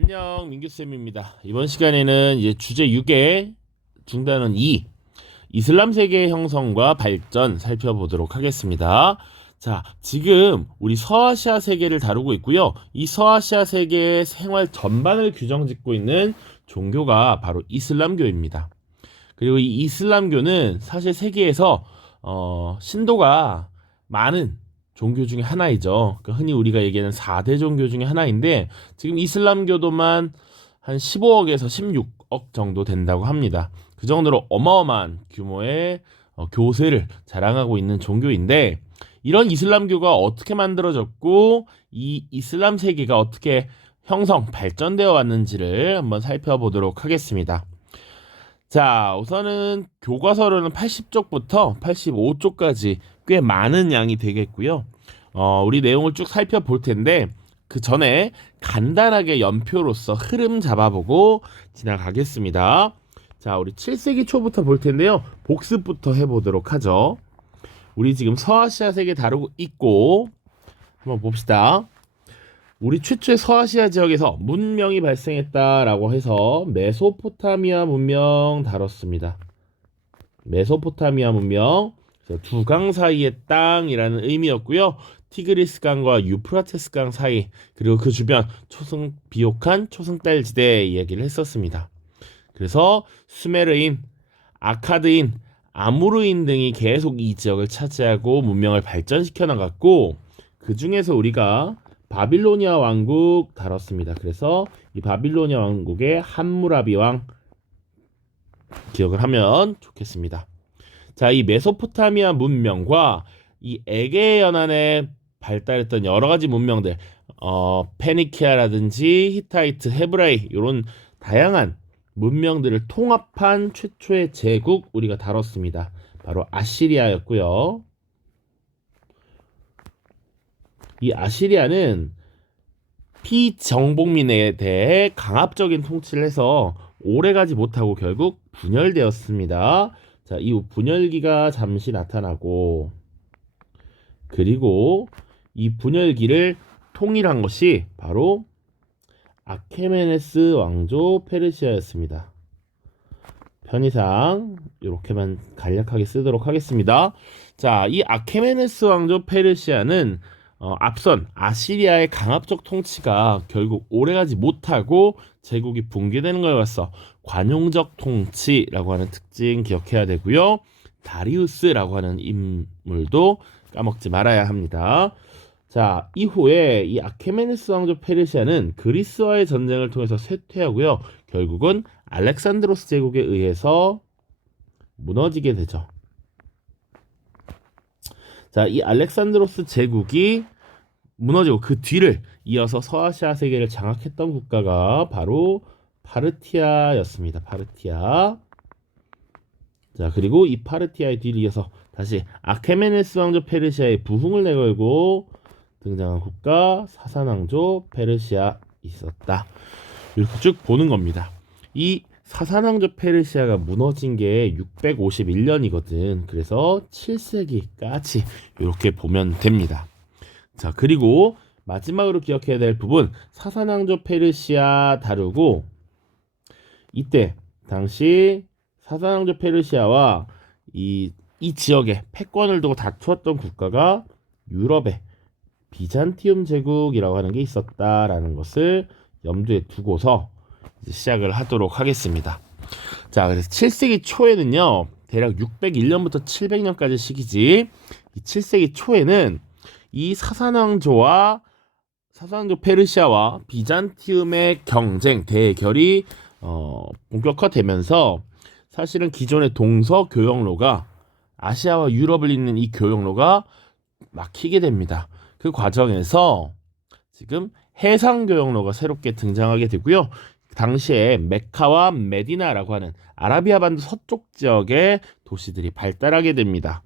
안녕, 민규쌤입니다. 이번 시간에는 이제 주제 6의 중단원 2, 이슬람 세계의 형성과 발전 살펴보도록 하겠습니다. 자, 지금 우리 서아시아 세계를 다루고 있고요. 이 서아시아 세계의 생활 전반을 규정짓고 있는 종교가 바로 이슬람교입니다. 그리고 이 이슬람교는 사실 세계에서 신도가 많은 종교 중에 하나이죠. 그러니까 흔히 우리가 얘기하는 4대 종교 중에 하나인데 지금 이슬람교도만 한 15억에서 16억 정도 된다고 합니다. 그 정도로 어마어마한 규모의 교세를 자랑하고 있는 종교인데 이런 이슬람교가 어떻게 만들어졌고 이 이슬람 세계가 어떻게 형성, 발전되어 왔는지를 한번 살펴보도록 하겠습니다. 자, 우선은 교과서로는 80쪽부터 85쪽까지 꽤 많은 양이 되겠고요. 우리 내용을 쭉 살펴볼 텐데 그 전에 간단하게 연표로서 흐름 잡아보고 지나가겠습니다. 자, 우리 7세기 초부터 볼 텐데요. 복습부터 해보도록 하죠. 우리 지금 서아시아 세계 다루고 있고 한번 봅시다. 우리 최초의 서아시아 지역에서 문명이 발생했다라고 해서 메소포타미아 문명 다뤘습니다. 메소포타미아 문명, 두강 사이의 땅이라는 의미였고요. 티그리스 강과 유프라테스 강 사이, 그리고 그 주변 비옥한 초승달 지대 이야기를 했었습니다. 그래서 수메르인, 아카드인, 아무르인 등이 계속 이 지역을 차지하고 문명을 발전시켜 나갔고, 그 중에서 우리가 바빌로니아 왕국 다뤘습니다. 그래서 이 바빌로니아 왕국의 함무라비 왕 기억을 하면 좋겠습니다. 자, 이 메소포타미아 문명과 이 에게해 연안에 발달했던 여러 가지 문명들, 페니키아라든지 히타이트, 헤브라이 이런 다양한 문명들을 통합한 최초의 제국 우리가 다뤘습니다. 바로 아시리아였고요. 이 아시리아는 피정복민에 대해 강압적인 통치를 해서 오래가지 못하고 결국 분열되었습니다. 자, 이 분열기가 잠시 나타나고 그리고 이 분열기를 통일한 것이 바로 아케메네스 왕조 페르시아였습니다. 편의상 이렇게만 간략하게 쓰도록 하겠습니다. 자, 이 아케메네스 왕조 페르시아는 앞선 아시리아의 강압적 통치가 결국 오래가지 못하고 제국이 붕괴되는 걸 봤어. 관용적 통치라고 하는 특징 기억해야 되고요. 다리우스라고 하는 인물도 까먹지 말아야 합니다. 자, 이후에 이 아케메네스 왕조 페르시아는 그리스와의 전쟁을 통해서 쇠퇴하고요. 결국은 알렉산드로스 제국에 의해서 무너지게 되죠. 자, 이 알렉산드로스 제국이 무너지고 그 뒤를 이어서 서아시아 세계를 장악했던 국가가 바로 파르티아였습니다. 파르티아. 자, 그리고 이 파르티아의 뒤를 이어서 다시 아케메네스 왕조 페르시아의 부흥을 내걸고 등장한 국가 사산왕조 페르시아 있었다. 이렇게 쭉 보는 겁니다. 이 사산왕조 페르시아가 무너진 게 651년이거든. 그래서 7세기까지 이렇게 보면 됩니다. 자, 그리고 마지막으로 기억해야 될 부분, 사산왕조 페르시아 다루고 이때 당시 사산왕조 페르시아와 이 지역에 패권을 두고 다투었던 국가가 유럽의 비잔티움 제국이라고 하는 게 있었다라는 것을 염두에 두고서 이제 시작을 하도록 하겠습니다. 자, 그래서 7세기 초에는요, 대략 601년부터 700년까지 시기지. 이 7세기 초에는 이 사산왕조 페르시아와 비잔티움의 경쟁, 대결이 본격화되면서 사실은 기존의 동서 교역로가 아시아와 유럽을 잇는 이 교역로가 막히게 됩니다. 그 과정에서 지금 해상 교역로가 새롭게 등장하게 되고요. 당시에 메카와 메디나라고 하는 아라비아 반도 서쪽 지역의 도시들이 발달하게 됩니다.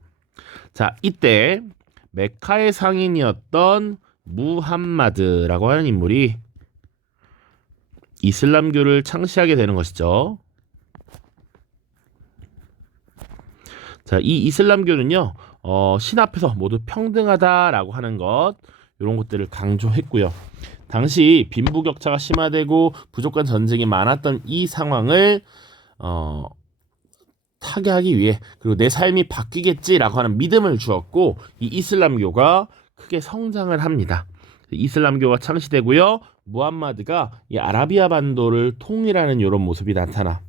자, 이때 메카의 상인이었던 무함마드라고 하는 인물이 이슬람교를 창시하게 되는 것이죠. 자, 이 이슬람교는요, 신 앞에서 모두 평등하다라고 하는 것, 이런 것들을 강조했고요. 당시 빈부격차가 심화되고 부족한 전쟁이 많았던 이 상황을 타개하기 위해, 그리고 내 삶이 바뀌겠지라고 하는 믿음을 주었고, 이 이슬람교가 크게 성장을 합니다. 이슬람교가 창시되고요, 무함마드가 이 아라비아 반도를 통일하는 이런 모습이 나타나.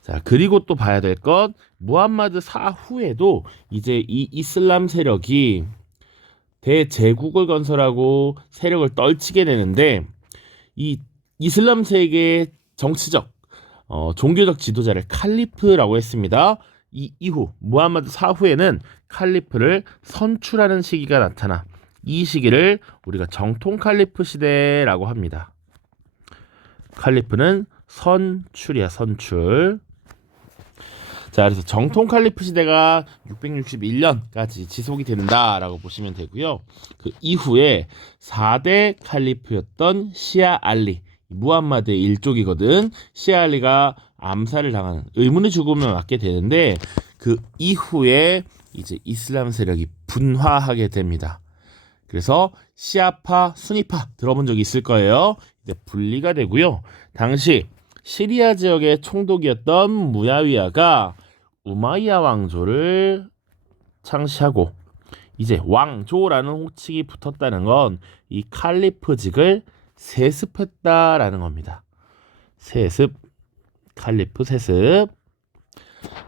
자, 그리고 또 봐야 될 것, 무함마드 사후에도 이제 이 이슬람 세력이 대제국을 건설하고 세력을 떨치게 되는데, 이 이슬람 세계의 정치적, 종교적 지도자를 칼리프라고 했습니다. 이 이후 무함마드 사후에는 칼리프를 선출하는 시기가 나타나, 이 시기를 우리가 정통 칼리프 시대라고 합니다. 칼리프는 선출이야, 선출. 자, 그래서 정통 칼리프 시대가 661년까지 지속이 된다라고 보시면 되고요. 그 이후에 4대 칼리프였던 시아 알리, 무함마드의 일족이거든. 시아 알리가 암살을 당하는, 의문의 죽음을 맞게 되는데, 그 이후에 이제 이슬람 세력이 분화하게 됩니다. 그래서 시아파, 수니파 들어본 적이 있을 거예요. 이제 분리가 되고요. 당시 시리아 지역의 총독이었던 무야위야가 우마이야 왕조를 창시하고, 이제 왕조라는 호칭이 붙었다는 건 이 칼리프직을 세습했다라는 겁니다. 세습, 칼리프 세습.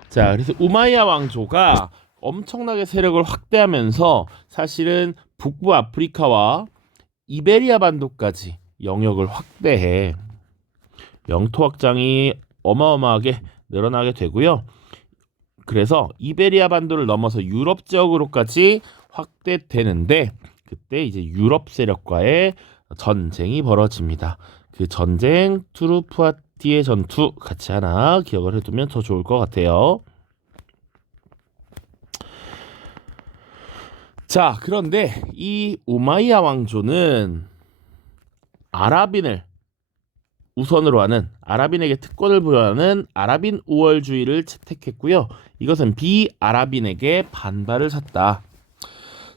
자, 그래서 우마이야 왕조가 엄청나게 세력을 확대하면서 사실은 북부 아프리카와 이베리아 반도까지 영역을 확대해 영토 확장이 어마어마하게 늘어나게 되고요. 그래서 이베리아 반도를 넘어서 유럽 지역으로까지 확대되는데, 그때 이제 유럽 세력과의 전쟁이 벌어집니다. 그 전쟁, 투르푸아티의 전투 같이 하나 기억을 해두면 더 좋을 것 같아요. 자, 그런데 이 우마이야 왕조는 아랍인을 우선으로 하는, 아랍인에게 특권을 부여하는 아랍인 우월주의를 채택했고요. 이것은 비아랍인에게 반발을 샀다.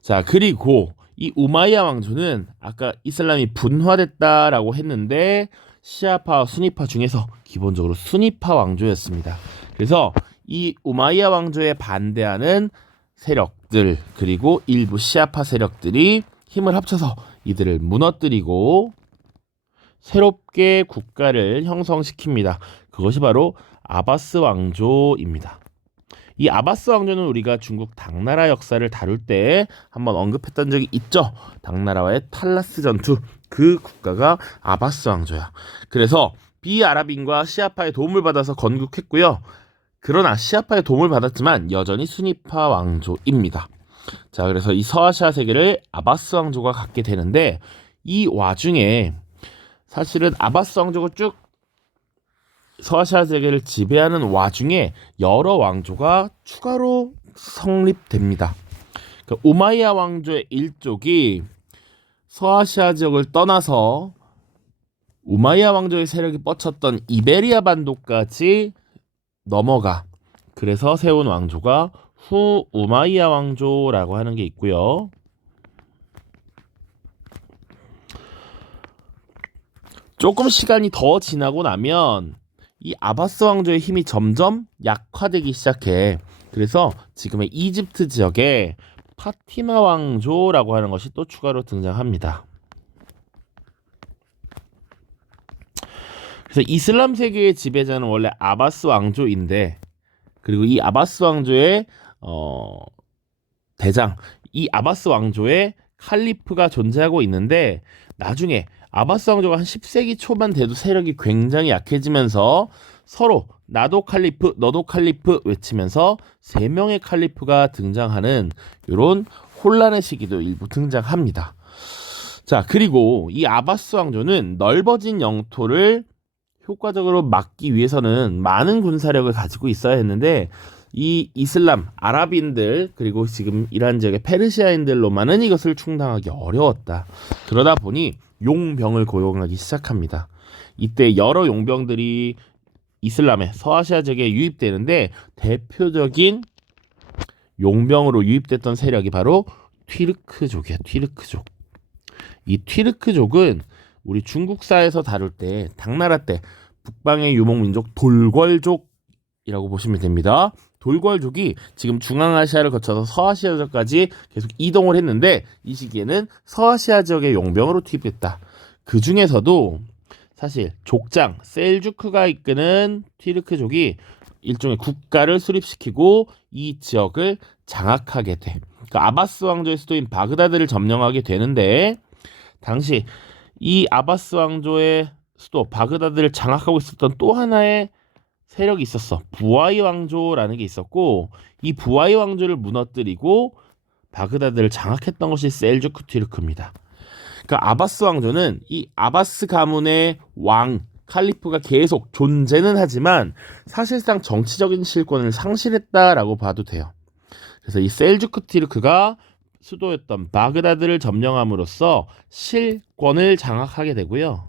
자, 그리고 이 우마이야 왕조는 아까 이슬람이 분화됐다라고 했는데, 시아파와 수니파 중에서 기본적으로 수니파 왕조였습니다. 그래서 이 우마이야 왕조에 반대하는 세력들, 그리고 일부 시아파 세력들이 힘을 합쳐서 이들을 무너뜨리고 새롭게 국가를 형성시킵니다. 그것이 바로 아바스 왕조입니다. 이 아바스 왕조는 우리가 중국 당나라 역사를 다룰 때 한번 언급했던 적이 있죠. 당나라와의 탈라스 전투, 그 국가가 아바스 왕조야. 그래서 비아랍인과 시아파의 도움을 받아서 건국했고요. 그러나 시아파의 도움을 받았지만 여전히 수니파 왕조입니다. 자, 그래서 이 서아시아 세계를 아바스 왕조가 갖게 되는데, 이 와중에 사실은 아바스 왕조가 쭉 서아시아 세계를 지배하는 와중에 여러 왕조가 추가로 성립됩니다. 그러니까 우마이야 왕조의 일족이 서아시아 지역을 떠나서 우마이야 왕조의 세력이 뻗쳤던 이베리아 반도까지 넘어가. 그래서 세운 왕조가 후 우마이야 왕조라고 하는 게 있고요. 조금 시간이 더 지나고 나면 이 아바스 왕조의 힘이 점점 약화되기 시작해. 그래서 지금의 이집트 지역에 파티마 왕조라고 하는 것이 또 추가로 등장합니다. 그래서 이슬람 세계의 지배자는 원래 아바스 왕조인데, 그리고 이 아바스 왕조의 대장, 이 아바스 왕조의 칼리프가 존재하고 있는데, 나중에 아바스 왕조가 한 10세기 초반 돼도 세력이 굉장히 약해지면서 서로 나도 칼리프, 너도 칼리프 외치면서 3명의 칼리프가 등장하는 이런 혼란의 시기도 일부 등장합니다. 자, 그리고 이 아바스 왕조는 넓어진 영토를 효과적으로 막기 위해서는 많은 군사력을 가지고 있어야 했는데, 이 이슬람, 아랍인들, 그리고 지금 이란 지역의 페르시아인들로만은 이것을 충당하기 어려웠다. 그러다 보니 용병을 고용하기 시작합니다. 이때 여러 용병들이 이슬람의 서아시아 지역에 유입되는데, 대표적인 용병으로 유입됐던 세력이 바로 튀르크족이야. 튀르크족. 이 튀르크족은 우리 중국사에서 다룰 때 당나라 때 북방의 유목민족 돌궐족이라고 보시면 됩니다. 돌궐족이 지금 중앙아시아를 거쳐서 서아시아 지역까지 계속 이동을 했는데 이 시기에는 서아시아 지역의 용병으로 투입됐다. 그 중에서도 사실 족장 셀주크가 이끄는 튀르크족이 일종의 국가를 수립시키고 이 지역을 장악하게 돼. 그러니까 아바스 왕조의 수도인 바그다드를 점령하게 되는데 당시 이 아바스 왕조의 수도 바그다드를 장악하고 있었던 또 하나의 세력이 있었어. 부하이 왕조라는 게 있었고 이 부하이 왕조를 무너뜨리고 바그다드를 장악했던 것이 셀주크 튀르크입니다. 그러니까 아바스 왕조는 이 아바스 가문의 왕 칼리프가 계속 존재는 하지만 사실상 정치적인 실권을 상실했다라고 봐도 돼요. 그래서 이 셀주크 튀르크가 수도였던 바그다드를 점령함으로써 실권을 장악하게 되고요.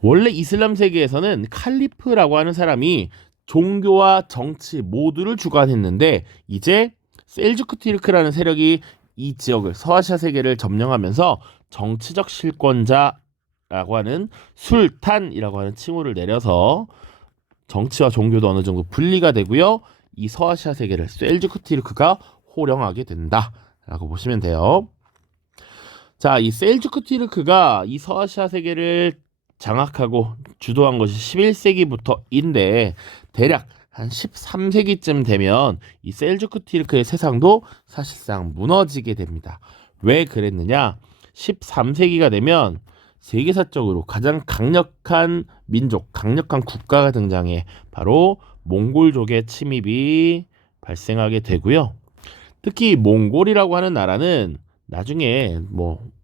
원래 이슬람 세계에서는 칼리프라고 하는 사람이 종교와 정치 모두를 주관했는데 이제 셀주크 튀르크라는 세력이 이 지역을 서아시아 세계를 점령하면서 정치적 실권자라고 하는 술탄이라고 하는 칭호를 내려서 정치와 종교도 어느 정도 분리가 되고요. 이 서아시아 세계를 셀주크 튀르크가 호령하게 된다라고 보시면 돼요. 자, 이 셀주크 튀르크가 이 서아시아 세계를 장악하고 주도한 것이 11세기부터인데 대략 한 13세기쯤 되면 이 셀주크 튀르크의 세상도 사실상 무너지게 됩니다. 왜 그랬느냐? 13세기가 되면 세계사적으로 가장 강력한 민족, 강력한 국가가 등장해 바로 몽골족의 침입이 발생하게 되고요. 특히 몽골이라고 하는 나라는 나중에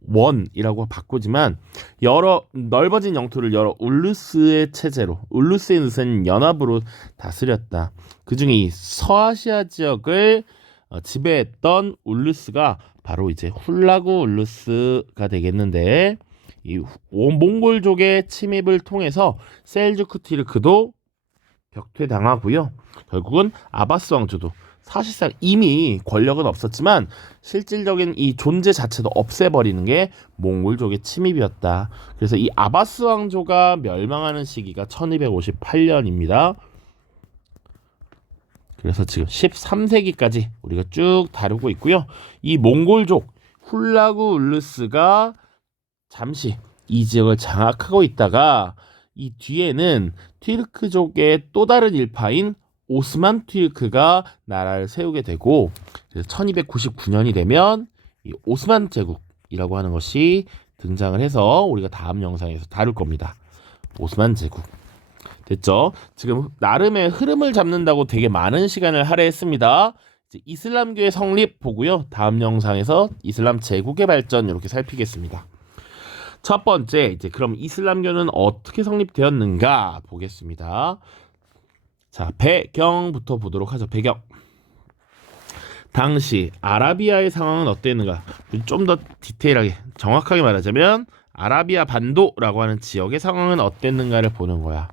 원이라고 바꾸지만 여러 넓어진 영토를 여러 울루스의 체제로 울루스의 뜻은 연합으로 다스렸다. 그중에 이 서아시아 지역을 지배했던 울루스가 바로 이제 훌라구 울루스가 되겠는데 이 몽골족의 침입을 통해서 셀주크 튀르크도 격퇴당하고요. 결국은 아바스 왕조도 사실상 이미 권력은 없었지만 실질적인 이 존재 자체도 없애버리는 게 몽골족의 침입이었다. 그래서 이 아바스 왕조가 멸망하는 시기가 1258년입니다. 그래서 지금 13세기까지 우리가 쭉 다루고 있고요. 이 몽골족 훌라구 울루스가 잠시 이 지역을 장악하고 있다가 이 뒤에는 튀르크족의 또 다른 일파인 오스만 튀르크가 나라를 세우게 되고 1299년이 되면 이 오스만 제국이라고 하는 것이 등장을 해서 우리가 다음 영상에서 다룰 겁니다. 오스만 제국. 됐죠? 지금 나름의 흐름을 잡는다고 되게 많은 시간을 할애했습니다. 이제 이슬람교의 성립 보고요. 다음 영상에서 이슬람 제국의 발전 이렇게 살피겠습니다. 첫 번째, 이제 그럼 이슬람교는 어떻게 성립되었는가 보겠습니다. 자, 배경부터 보도록 하죠. 배경. 당시 아라비아의 상황은 어땠는가? 좀 더 디테일하게, 정확하게 말하자면 아라비아 반도라고 하는 지역의 상황은 어땠는가를 보는 거야.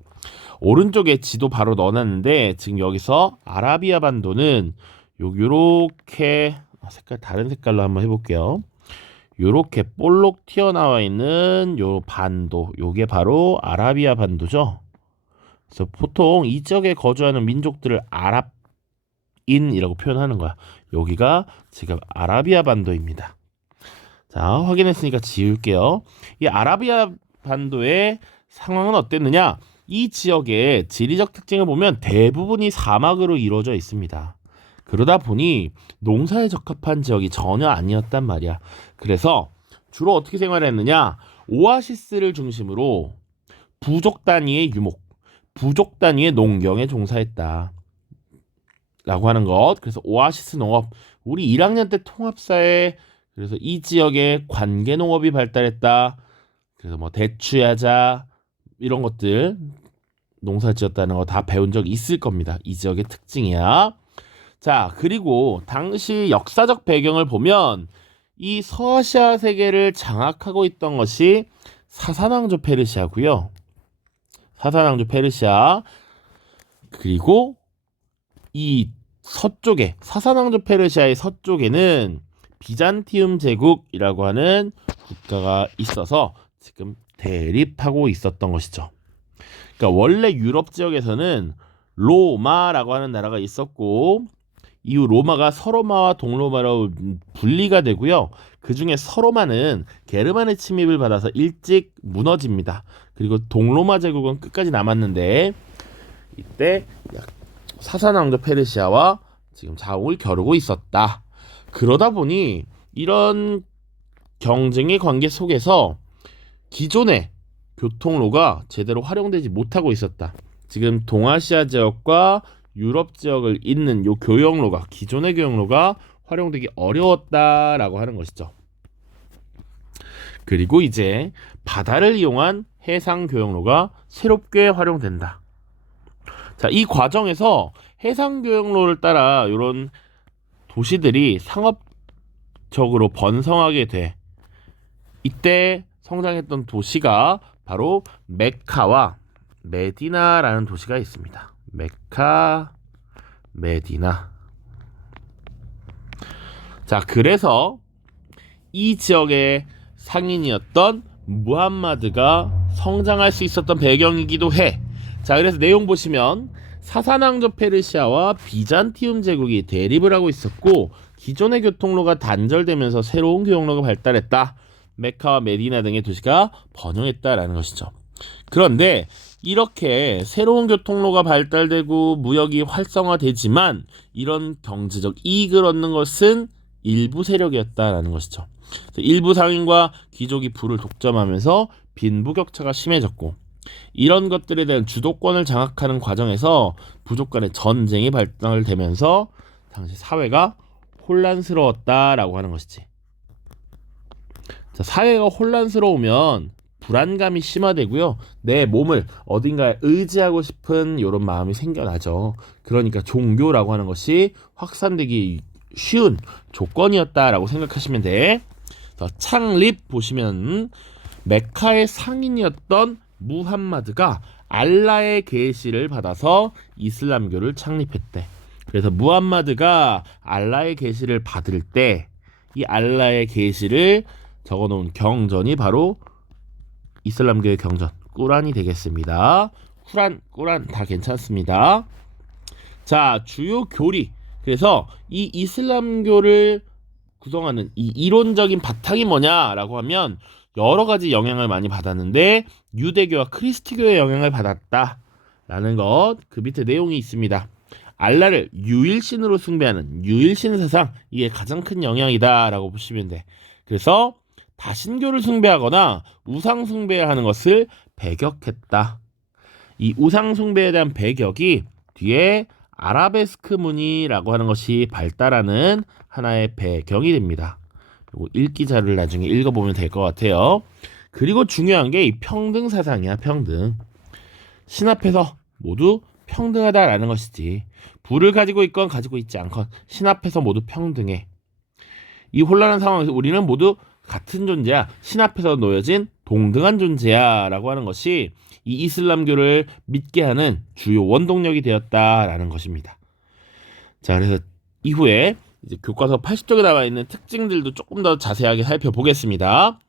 오른쪽에 지도 바로 넣어놨는데 지금 여기서 아라비아 반도는 요렇게 색깔 다른 색깔로 한번 해볼게요. 요렇게 볼록 튀어나와 있는 요 반도, 요게 바로 아라비아 반도죠. 그래서 보통 이 지역에 거주하는 민족들을 아랍인이라고 표현하는 거야. 여기가 지금 아라비아 반도입니다. 자, 확인했으니까 지울게요. 이 아라비아 반도의 상황은 어땠느냐? 이 지역의 지리적 특징을 보면 대부분이 사막으로 이루어져 있습니다. 그러다 보니 농사에 적합한 지역이 전혀 아니었단 말이야. 그래서 주로 어떻게 생활했느냐? 오아시스를 중심으로 부족 단위의 유목, 부족 단위의 농경에 종사했다 라고 하는 것. 그래서 오아시스 농업, 우리 1학년 때 통합사에 그래서 이 지역에 관계 농업이 발달했다. 그래서 대추야자 이런 것들 농사 지었다는 거 다 배운 적 있을 겁니다. 이 지역의 특징이야. 자, 그리고 당시 역사적 배경을 보면 이 서아시아 세계를 장악하고 있던 것이 사산왕조 페르시아고요. 사산왕조 페르시아. 그리고 이 서쪽에 사산왕조 페르시아의 서쪽에는 비잔티움 제국이라고 하는 국가가 있어서 지금 대립하고 있었던 것이죠. 그러니까 원래 유럽 지역에서는 로마라고 하는 나라가 있었고 이후 로마가 서로마와 동로마로 분리가 되고요. 그 중에 서로마는 게르만의 침입을 받아서 일찍 무너집니다. 그리고 동로마 제국은 끝까지 남았는데 이때 사사왕조 페르시아와 지금 자웅을 겨루고 있었다. 그러다 보니 이런 경쟁의 관계 속에서 기존의 교통로가 제대로 활용되지 못하고 있었다. 지금 동아시아 지역과 유럽 지역을 잇는 요 교역로가 기존의 교역로가 활용되기 어려웠다라고 하는 것이죠. 그리고 이제 바다를 이용한 해상 교역로가 새롭게 활용된다. 자, 이 과정에서 해상 교역로를 따라 이런 도시들이 상업적으로 번성하게 돼. 이때 성장했던 도시가 바로 메카와 메디나라는 도시가 있습니다. 메카, 메디나. 자, 그래서 이 지역의 상인이었던 무함마드가 성장할 수 있었던 배경이기도 해. 자, 그래서 내용 보시면 사사왕조 페르시아와 비잔티움 제국이 대립을 하고 있었고 기존의 교통로가 단절되면서 새로운 교역로가 발달했다. 메카와 메디나 등의 도시가 번영했다라는 것이죠. 그런데 이렇게 새로운 교통로가 발달되고 무역이 활성화되지만 이런 경제적 이익을 얻는 것은 일부 세력이었다라는 것이죠. 일부 상인과 귀족이 부를 독점하면서 빈부격차가 심해졌고 이런 것들에 대한 주도권을 장악하는 과정에서 부족 간의 전쟁이 발달되면서 당시 사회가 혼란스러웠다라고 하는 것이지. 자, 사회가 혼란스러우면 불안감이 심화되고요. 내 몸을 어딘가에 의지하고 싶은 이런 마음이 생겨나죠. 그러니까 종교라고 하는 것이 확산되기 쉬운 조건이었다라고 생각하시면 돼. 창립 보시면 메카의 상인이었던 무함마드가 알라의 계시를 받아서 이슬람교를 창립했대. 그래서 무함마드가 알라의 계시를 받을 때 이 알라의 계시를 적어놓은 경전이 바로 이슬람교의 경전 꾸란이 되겠습니다. 꾸란 다 괜찮습니다. 자, 주요 교리. 그래서 이 이슬람교를 구성하는 이 이론적인 바탕이 뭐냐라고 하면 여러 가지 영향을 많이 받았는데 유대교와 크리스트교의 영향을 받았다라는 것, 그 밑에 내용이 있습니다. 알라를 유일신으로 숭배하는 유일신 사상, 이게 가장 큰 영향이다라고 보시면 돼. 그래서 다신교를 숭배하거나 우상 숭배하는 것을 배격했다. 이 우상 숭배에 대한 배격이 뒤에 아라베스크 문이라고 하는 것이 발달하는 하나의 배경이 됩니다. 요거 읽기 자료를 나중에 읽어보면 될 것 같아요. 그리고 중요한 게 이 평등 사상이야. 평등. 신 앞에서 모두 평등하다라는 것이지. 부를 가지고 있건 가지고 있지 않건 신 앞에서 모두 평등해. 이 혼란한 상황에서 우리는 모두 같은 존재야. 신 앞에서 놓여진 동등한 존재야 라고 하는 것이 이 이슬람교를 믿게 하는 주요 원동력이 되었다라는 것입니다. 자, 그래서 이후에 이제 교과서 80쪽에 나와 있는 특징들도 조금 더 자세하게 살펴보겠습니다.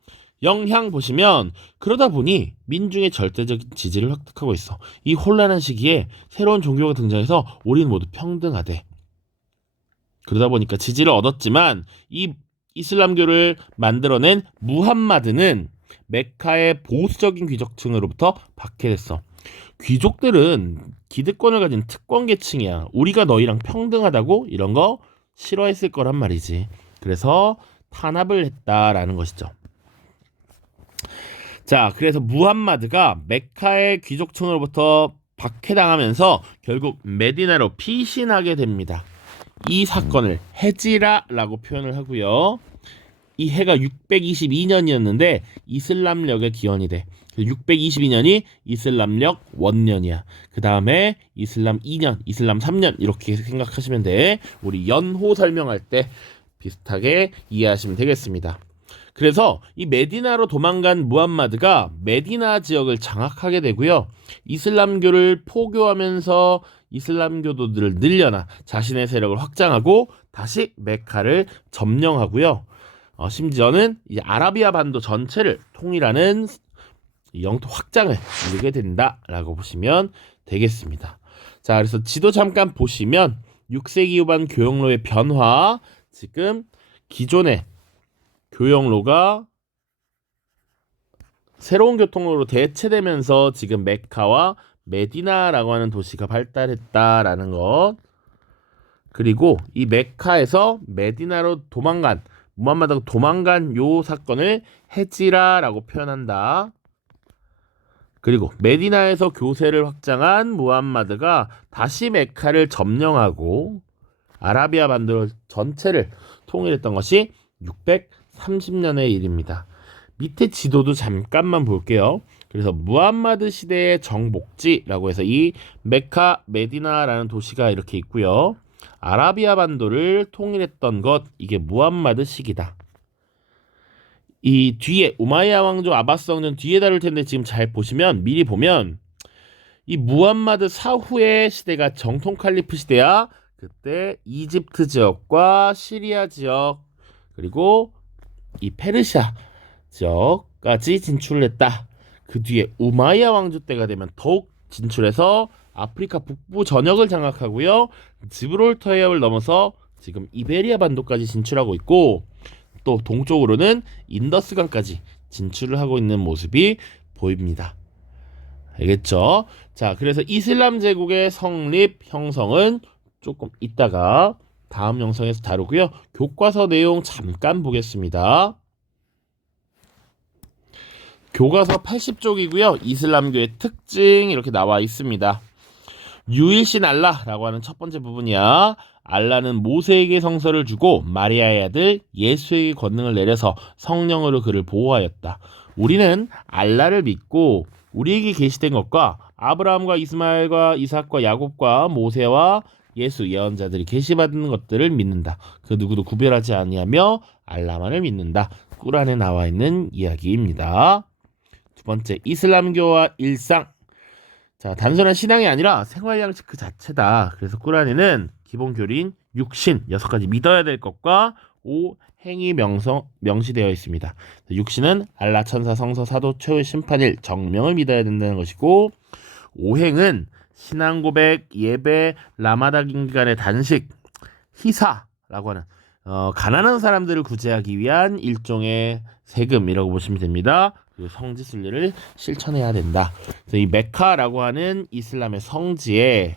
영향 보시면 그러다 보니 민중의 절대적인 지지를 획득하고 있어. 이 혼란한 시기에 새로운 종교가 등장해서 우리는 모두 평등하대. 그러다 보니까 지지를 얻었지만 이 이슬람교를 만들어낸 무함마드는 메카의 보수적인 귀족층으로부터 박해됐어. 귀족들은 기득권을 가진 특권 계층이야. 우리가 너희랑 평등하다고 이런 거 싫어했을 거란 말이지. 그래서 탄압을 했다라는 것이죠. 자, 그래서 무함마드가 메카의 귀족층으로부터 박해당하면서 결국 메디나로 피신하게 됩니다. 이 사건을 헤지라라고 표현을 하고요. 이 해가 622년이었는데 이슬람력의 기원이 돼. 622년이 이슬람력 원년이야. 그 다음에 이슬람 2년, 이슬람 3년 이렇게 생각하시면 돼. 우리 연호 설명할 때 비슷하게 이해하시면 되겠습니다. 그래서 이 메디나로 도망간 무함마드가 메디나 지역을 장악하게 되고요. 이슬람교를 포교하면서 이슬람교도들을 늘려나 자신의 세력을 확장하고 다시 메카를 점령하고요. 심지어는 이 아라비아 반도 전체를 통일하는 영토 확장을 이루게 된다라고 보시면 되겠습니다. 자, 그래서 지도 잠깐 보시면 6세기 후반 교역로의 변화, 지금 기존의 교역로가 새로운 교통로로 대체되면서 지금 메카와 메디나라고 하는 도시가 발달했다라는 것, 그리고 이 메카에서 메디나로 무함마드가 도망간 요 사건을 헤지라라고 표현한다. 그리고 메디나에서 교세를 확장한 무함마드가 다시 메카를 점령하고 아라비아 반도 전체를 통일했던 것이 630년의 일입니다. 밑에 지도도 잠깐만 볼게요. 그래서 무함마드 시대의 정복지라고 해서 이 메카 메디나라는 도시가 이렇게 있고요. 아라비아 반도를 통일했던 것, 이게 무함마드 시기다. 이 뒤에 우마이야 왕조 아바스 왕조는 뒤에 다룰 텐데 지금 잘 보시면, 미리 보면 이 무함마드 사후의 시대가 정통 칼리프 시대야. 그때 이집트 지역과 시리아 지역 그리고 이 페르시아 지역까지 진출을 했다. 그 뒤에 우마이야 왕조 때가 되면 더욱 진출해서 아프리카 북부 전역을 장악하고요. 지브롤터 해협을 넘어서 지금 이베리아 반도까지 진출하고 있고, 또 동쪽으로는 인더스강까지 진출을 하고 있는 모습이 보입니다. 알겠죠? 자, 그래서 이슬람 제국의 성립 형성은 조금 이따가 다음 영상에서 다루고요. 교과서 내용 잠깐 보겠습니다. 교과서 80쪽이고요. 이슬람교의 특징 이렇게 나와 있습니다. 유일신 알라라고 하는 첫 번째 부분이야. 알라는 모세에게 성서를 주고 마리아의 아들 예수에게 권능을 내려서 성령으로 그를 보호하였다. 우리는 알라를 믿고 우리에게 계시된 것과 아브라함과 이스마엘과 이삭과 야곱과 모세와 예수 예언자들이 계시받은 것들을 믿는다. 그 누구도 구별하지 아니하며 알라만을 믿는다. 꾸란에 나와 있는 이야기입니다. 두 번째, 이슬람교와 일상. 자, 단순한 신앙이 아니라 생활 양식 그 자체다. 그래서 꾸란에는 기본 교리인 육신 6가지 믿어야 될 것과 5행이 명시되어 있습니다. 육신은 알라, 천사, 성서, 사도, 최후의 심판일, 정명을 믿어야 된다는 것이고, 5행은 신앙 고백, 예배, 라마단 기간의 단식, 희사라고 하는 가난한 사람들을 구제하기 위한 일종의 세금이라고 보시면 됩니다. 그리고 성지 순례를 실천해야 된다. 그래서 이 메카라고 하는 이슬람의 성지에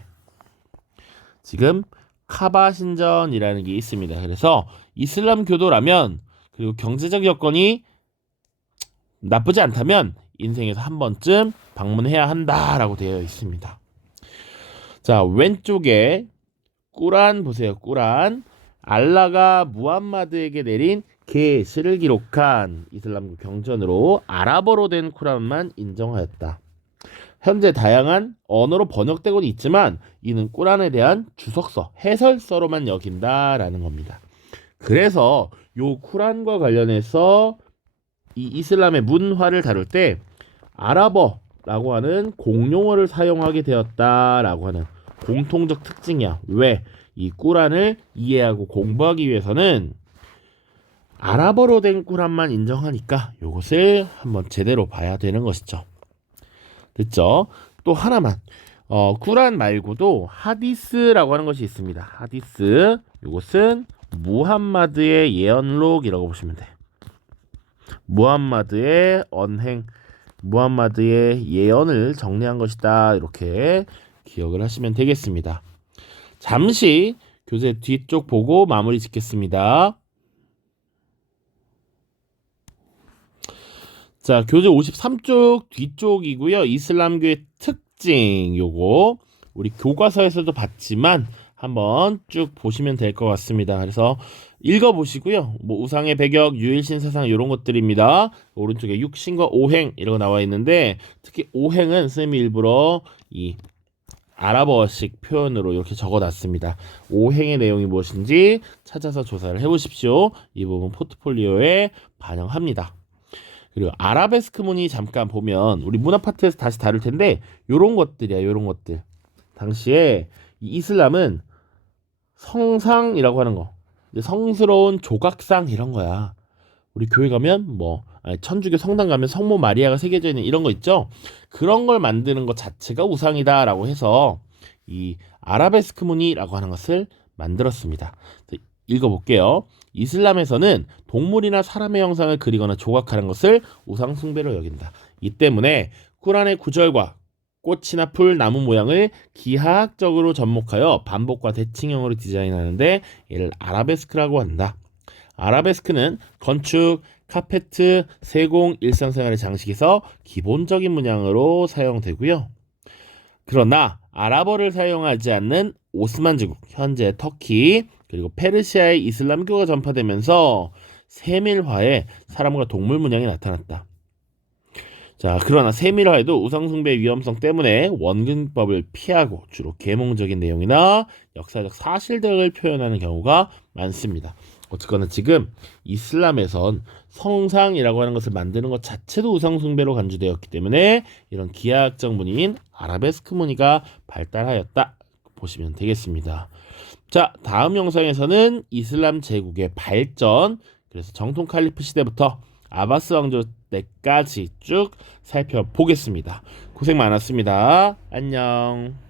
지금 카바 신전이라는 게 있습니다. 그래서 이슬람 교도라면, 그리고 경제적 여건이 나쁘지 않다면 인생에서 한 번쯤 방문해야 한다라고 되어 있습니다. 자, 왼쪽에 꾸란 보세요. 꾸란. 알라가 무함마드에게 내린 계시를 기록한 이슬람교 경전으로 아랍어로 된 쿠란만 인정하였다. 현재 다양한 언어로 번역되고는 있지만 이는 꾸란에 대한 주석서, 해설서로만 여긴다라는 겁니다. 그래서 요 쿠란과 관련해서 이 이슬람의 문화를 다룰 때 아랍어라고 하는 공용어를 사용하게 되었다라고 하는 공통적 특징이야. 왜? 이 꾸란을 이해하고 공부하기 위해서는 아랍어로 된 꾸란만 인정하니까 이것을 한번 제대로 봐야 되는 것이죠. 됐죠? 또 하나만, 꾸란 말고도 하디스라고 하는 것이 있습니다. 하디스, 이것은 무함마드의 예언록이라고 보시면 돼. 무함마드의 언행, 무함마드의 예언을 정리한 것이다. 이렇게 기억을 하시면 되겠습니다. 잠시 교재 뒤쪽 보고 마무리 짓겠습니다. 자, 교재 53쪽 뒤쪽이고요. 이슬람교의 특징, 요거 우리 교과서에서도 봤지만 한번 쭉 보시면 될 것 같습니다. 그래서 읽어보시고요. 뭐 우상의 배격, 유일신 사상 이런 것들입니다. 오른쪽에 육신과 오행 이런 거 나와 있는데, 특히 오행은 쌤이 일부러 이 아랍어식 표현으로 이렇게 적어놨습니다. 오행의 내용이 무엇인지 찾아서 조사를 해보십시오. 이 부분 포트폴리오에 반영합니다. 그리고 아라베스크 무늬 잠깐 보면 우리 문화 파트에서 다시 다룰 텐데, 요런 것들이야. 요런 것들. 당시에 이 이슬람은 성상이라고 하는 거, 이제 성스러운 조각상 이런 거야. 우리 교회 가면 천주교 성당 가면 성모 마리아가 새겨져 있는 이런 거 있죠? 그런 걸 만드는 것 자체가 우상이다라고 해서 이 아라베스크 무늬라고 하는 것을 만들었습니다. 읽어볼게요. 이슬람에서는 동물이나 사람의 형상을 그리거나 조각하는 것을 우상 숭배로 여긴다. 이 때문에 쿠란의 구절과 꽃이나 풀, 나무 모양을 기하학적으로 접목하여 반복과 대칭형으로 디자인하는데 이를 아라베스크라고 한다. 아라베스크는 건축, 카페트, 세공, 일상생활의 장식에서 기본적인 문양으로 사용되고요. 그러나 아랍어를 사용하지 않는 오스만 제국, 현재 터키, 그리고 페르시아의 이슬람교가 전파되면서 세밀화에 사람과 동물 문양이 나타났다. 자, 그러나 세밀화에도 우상숭배의 위험성 때문에 원근법을 피하고 주로 계몽적인 내용이나 역사적 사실 등을 표현하는 경우가 많습니다. 어쨌거나 지금 이슬람에선 성상이라고 하는 것을 만드는 것 자체도 우상숭배로 간주되었기 때문에 이런 기하학적 무늬인 아라베스크 무늬가 발달하였다 보시면 되겠습니다. 자, 다음 영상에서는 이슬람 제국의 발전, 그래서 정통 칼리프 시대부터 아바스 왕조 때까지 쭉 살펴보겠습니다. 고생 많았습니다. 안녕.